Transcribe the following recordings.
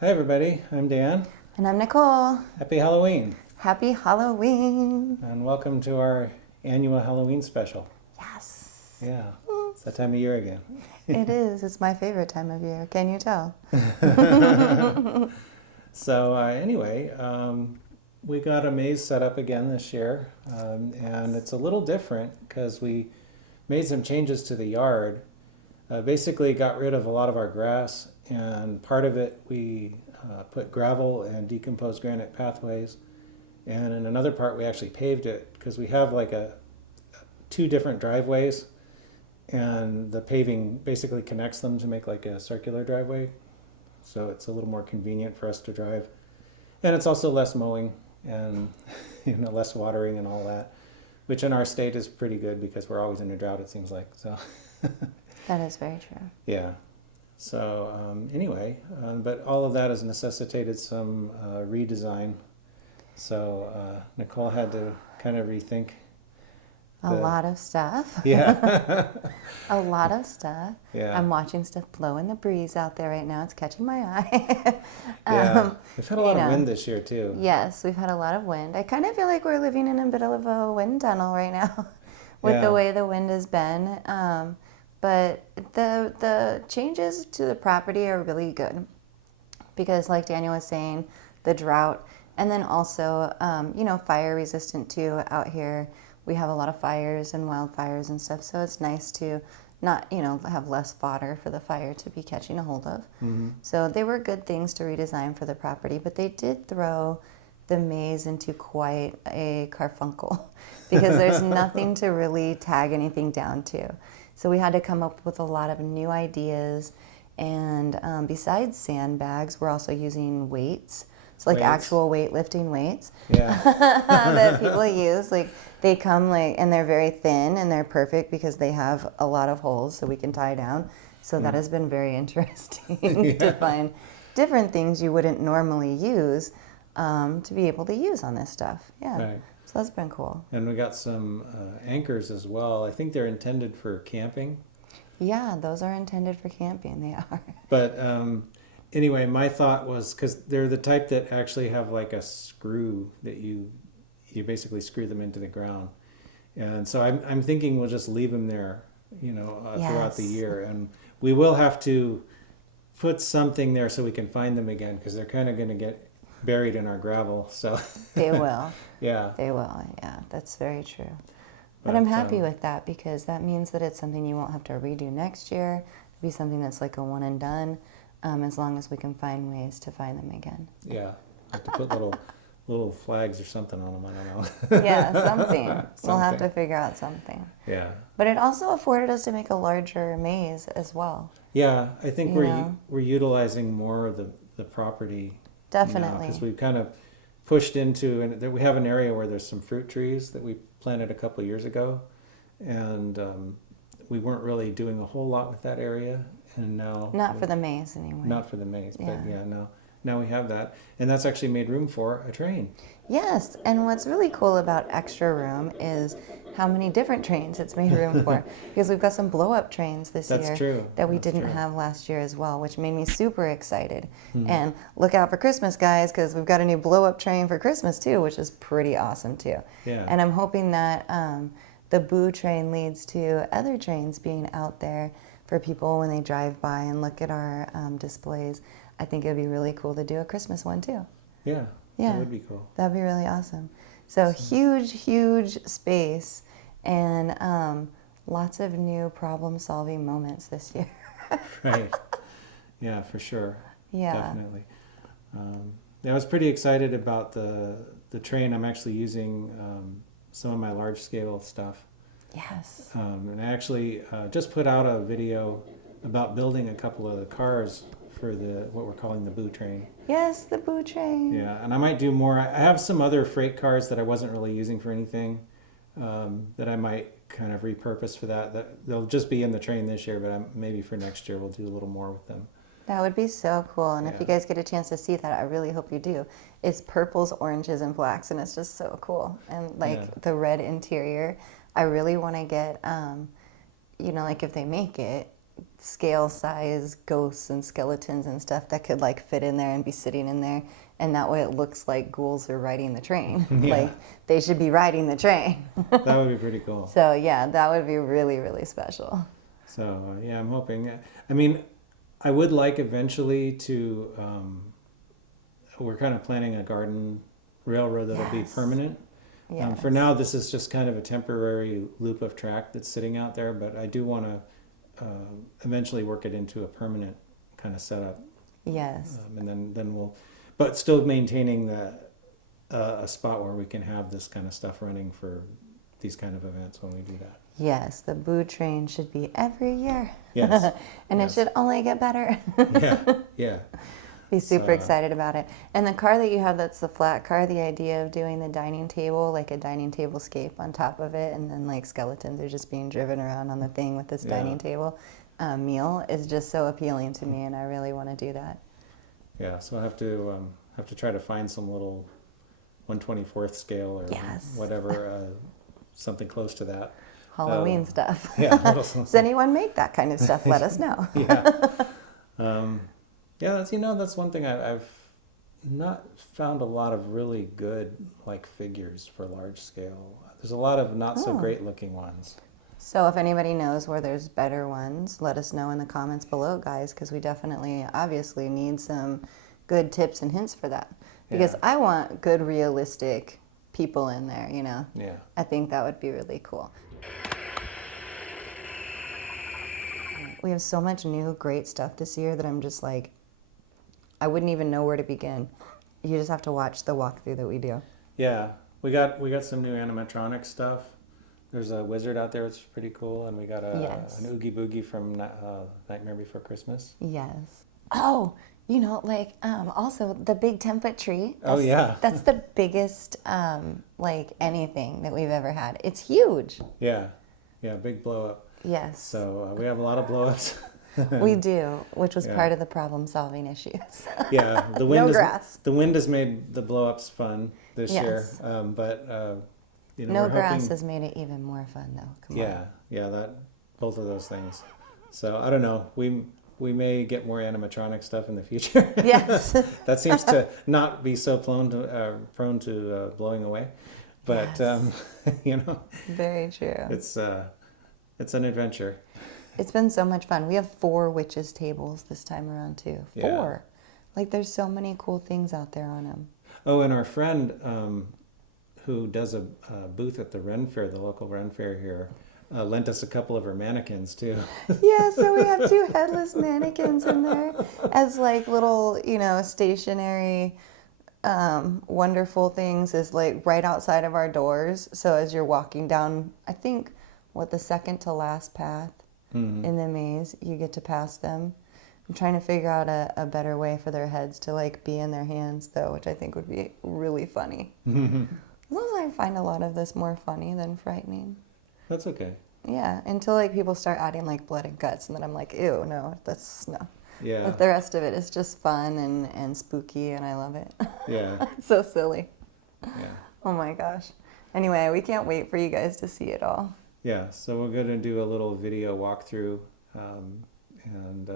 Hi everybody, I'm Dan. And I'm Nicole. Happy Halloween Happy Halloween. and welcome to our annual Halloween special. Yes. Yeah, it's that time of year again. It is. It's my favorite time of year. Can you tell? So anyway, we got a maze set up again this year, and it's a little different because we made some changes to the yard. Basically got rid of a lot of our grass, and part of it we put gravel and decomposed granite pathways, and in another part we actually paved it because we have like two different driveways, and the paving basically connects them to make like a circular driveway, so it's a little more convenient for us to drive, and it's also less mowing and less watering and all that, which in our state is pretty good because we're always in a drought, it seems like. So That is very true. yeah. So anyway, but all of that has necessitated some redesign. So Nicole had to kind of rethink. A lot of stuff. Yeah. A lot of stuff. Yeah. I'm watching stuff blow in the breeze out there right now. It's catching my eye. Yeah. We've had a lot of wind this year too. Yes, we've had a lot of wind. I kind of feel like we're living in a bit of a wind tunnel right now with the way the wind has been. But the changes to the property are really good because, like Daniel was saying, the drought, and then also, fire resistant too out here. We have a lot of fires and wildfires and stuff, so it's nice to not, have less fodder for the fire to be catching a hold of. Mm-hmm. So they were good things to redesign for the property, but they did throw the maze into quite a carfuncle because there's nothing to really tag anything down to. So we had to come up with a lot of new ideas, and besides sandbags, we're also using weights. It's like actual weightlifting weights that people use. Like they come and they're very thin and they're perfect because they have a lot of holes so we can tie down. So that has been very interesting to find different things you wouldn't normally use to be able to use on this stuff. Yeah. Right. So that's been cool. And we got some anchors as well. I think they're intended for camping. Yeah, those are intended for camping. They are. But anyway, my thought was, because they're the type that actually have like a screw that you basically screw them into the ground. And so I'm thinking we'll just leave them there, throughout the year. And we will have to put something there so we can find them again because they're kind of going to get buried in our gravel. So they will. Yeah. They will. Yeah, that's very true. But I'm happy with that because that means that it's something you won't have to redo next year. It'll be something that's like a one and done, as long as we can find ways to find them again. Yeah, have to put little flags or something on them. I don't know. Yeah, something. We'll have to figure out something. Yeah. But it also afforded us to make a larger maze as well. Yeah, I think we're utilizing more of the property. Definitely. Because we've kind of pushed into, and we have an area where there's some fruit trees that we planted a couple of years ago, and we weren't really doing a whole lot with that area, and now not for the maze anyway. Not for the maze, but now we have that, and that's actually made room for a train. Yes, and what's really cool about extra room is how many different trains it's made room for. Because we've got some blow-up trains this year that we didn't have last year as well, which made me super excited. And look out for Christmas, guys, because we've got a new blow-up train for Christmas too, which is pretty awesome too. Yeah. And I'm hoping that the Boo train leads to other trains being out there for people when they drive by and look at our displays. I think it'd be really cool to do a Christmas one too. Yeah. Yeah, that would be cool. That'd be really awesome. So huge space and lots of new problem-solving moments this year. Right. Yeah, for sure. Yeah. Definitely. I was pretty excited about the train. I'm actually using some of my large-scale stuff. Yes. And I actually just put out a video about building a couple of the cars for what we're calling the Boo train. Yes, the Boo train. Yeah, and I might do more. I have some other freight cars that I wasn't really using for anything that I might kind of repurpose for that. They'll just be in the train this year, but maybe for next year we'll do a little more with them. That would be so cool. And if you guys get a chance to see that, I really hope you do. It's purples, oranges, and blacks, and it's just so cool. And the red interior, I really want to get, like if they make it, scale size ghosts and skeletons and stuff that could like fit in there and be sitting in there, and that way it looks like ghouls are riding the train. Yeah. Like they should be riding the train. That would be pretty cool. So yeah, that would be really, really special. So yeah, I'm hoping. I mean, I would like eventually to. We're kind of planning a garden railroad that'll be permanent. Yes. For now, this is just kind of a temporary loop of track that's sitting out there, but I do want to eventually work it into a permanent kind of setup. Yes. And then we'll, but still maintaining a spot where we can have this kind of stuff running for these kind of events when we do that. Yes, the boo train should be every year. Yes. And Yes. it should only get better. Yeah, yeah. Be super So, excited about it. And the car that you have, that's the flat car, the idea of doing the dining table, like a dining table scape on top of it, and then like skeletons are just being driven around on the thing with this Yeah. dining table meal is just so appealing to me, and I really want to do that. Yeah, so I have to try to find some little 1/24th scale or Yes. whatever, something close to that. Halloween stuff. Yeah. Does anyone make that kind of stuff? Let us know. Yeah. Yeah, that's one thing I've not found a lot of really good like figures for large scale. There's a lot of not so great looking ones. So if anybody knows where there's better ones, let us know in the comments below, guys, because we definitely, obviously, need some good tips and hints for that. Because Yeah. I want good, realistic people in there, you know? Yeah. I think that would be really cool. We have so much new, great stuff this year that I'm just like, I wouldn't even know where to begin. You just have to watch the walkthrough that we do. Yeah, we got some new animatronic stuff. There's a wizard out there, which is pretty cool, and we got Yes. an Oogie Boogie from Nightmare Before Christmas. Yes. Oh, also the big 10-foot tree. Oh, yeah. That's the biggest, like anything that we've ever had. It's huge. Yeah, big blow up. Yes. So we have a lot of blow ups. We do, which was Yeah. part of the problem-solving issues. Yeah, the wind No grass. The wind has made the blow ups fun this Yes. year, but No we're grass hoping, has made it even more fun, though. Come on. yeah, that both of those things. So I don't know. We may get more animatronic stuff in the future. Yes. That seems to not be so prone to blowing away, but Yes. Very true. it's an adventure. It's been so much fun. We have 4 witches tables this time around, too. 4. Yeah. Like, there's so many cool things out there on them. Oh, and our friend who does a booth at the Ren Fair, the local Ren Fair here, lent us a couple of her mannequins too. Yeah, so we have 2 headless mannequins in there as like little, stationary, wonderful things is like right outside of our doors. So as you're walking down, I think, the second to last path in the maze, you get to pass them. I'm trying to figure out a better way for their heads to like be in their hands though, which I think would be really funny. I find a lot of this more funny than frightening. That's okay. Yeah, until like people start adding like blood and guts, and then I'm like, ew, no, that's no. Yeah. But the rest of it is just fun and spooky, and I love it. Yeah. It's so silly. Yeah. Oh my gosh. Anyway, we can't wait for you guys to see it all. Yeah. So we're going to do a little video walkthrough and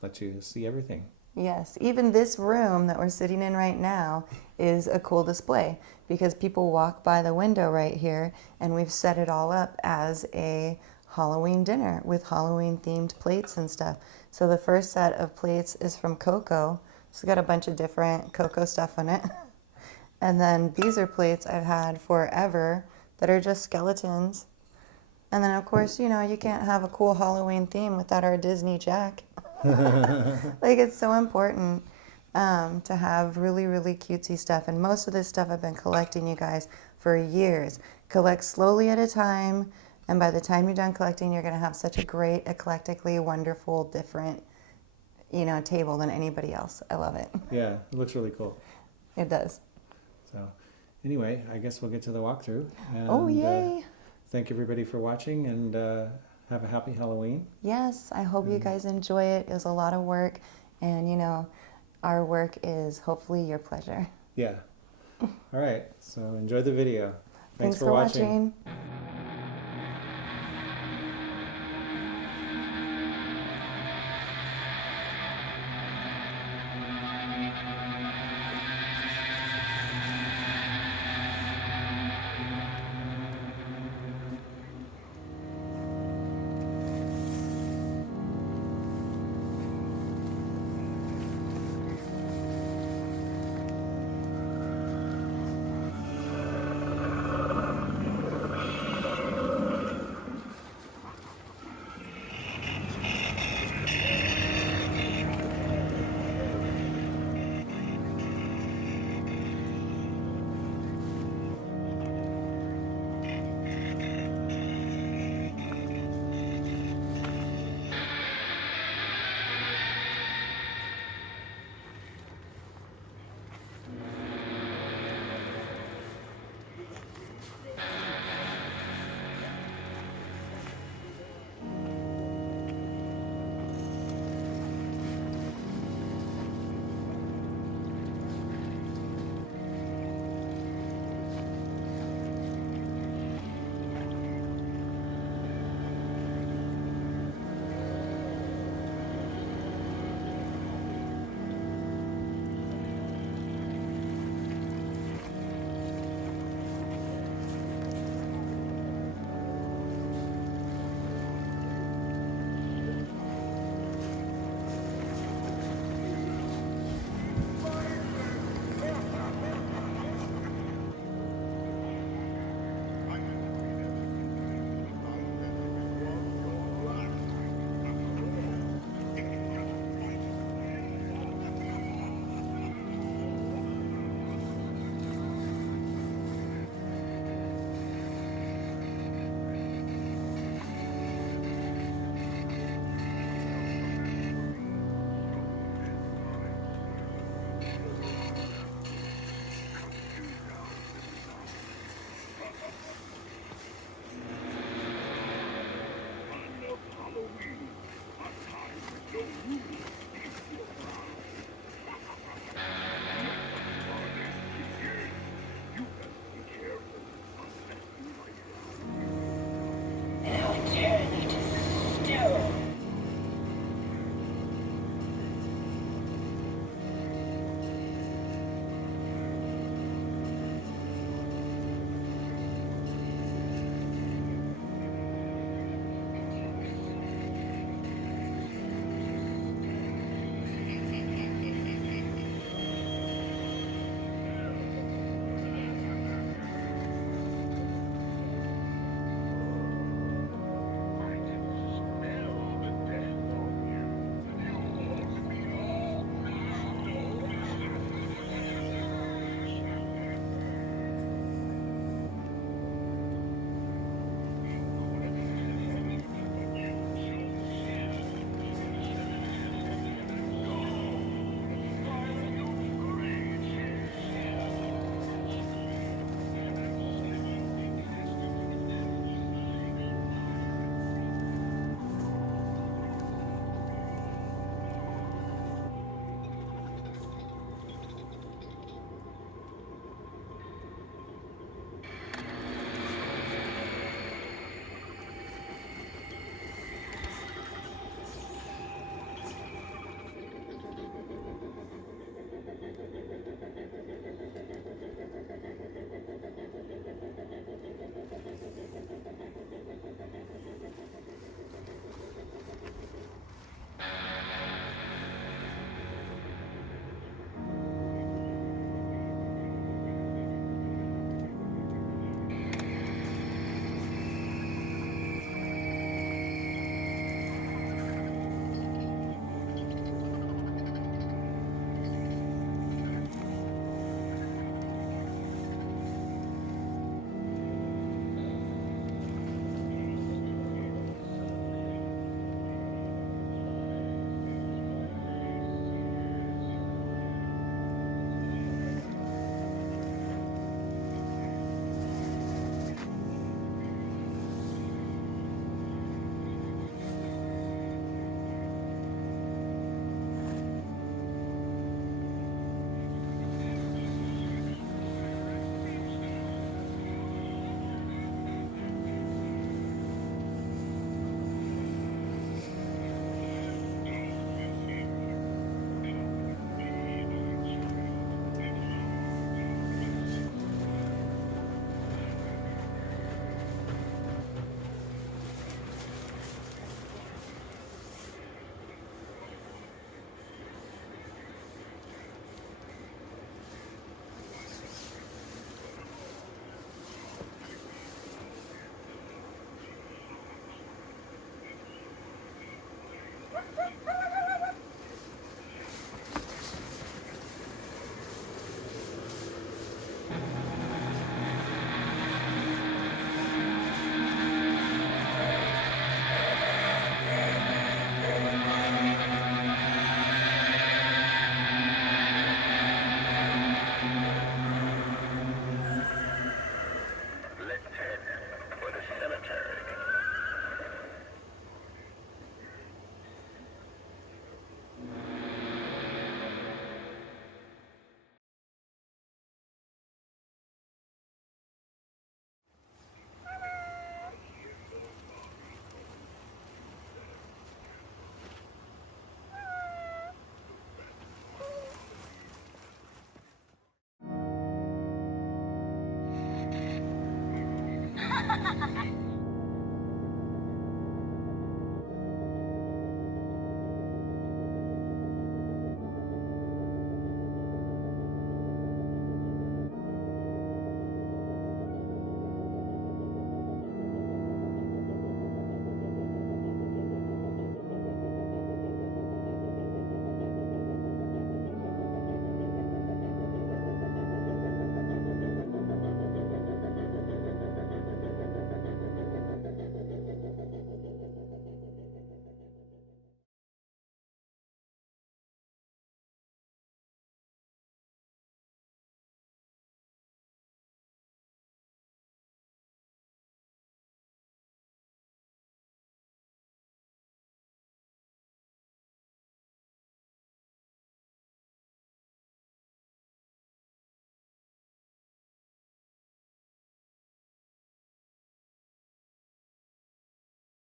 let you see everything. Yes, even this room that we're sitting in right now is a cool display because people walk by the window right here, and we've set it all up as a Halloween dinner with Halloween themed plates and stuff. So the first set of plates is from Coco. It's got a bunch of different Coco stuff on it. And then these are plates I've had forever that are just skeletons. And then of course, you can't have a cool Halloween theme without our Disney Jack. Like, it's so important to have really, really cutesy stuff. And most of this stuff I've been collecting, you guys, for years. Collect slowly at a time. And by the time you're done collecting, you're going to have such a great, eclectically wonderful, different, table than anybody else. I love it. Yeah. It looks really cool. It does. So anyway, I guess we'll get to the walkthrough. And, Oh, yay. Thank everybody for watching, and have a happy Halloween. Yes, I hope you guys enjoy it. It was a lot of work. And, our work is hopefully your pleasure. Yeah. All right. So enjoy the video. Thanks for watching.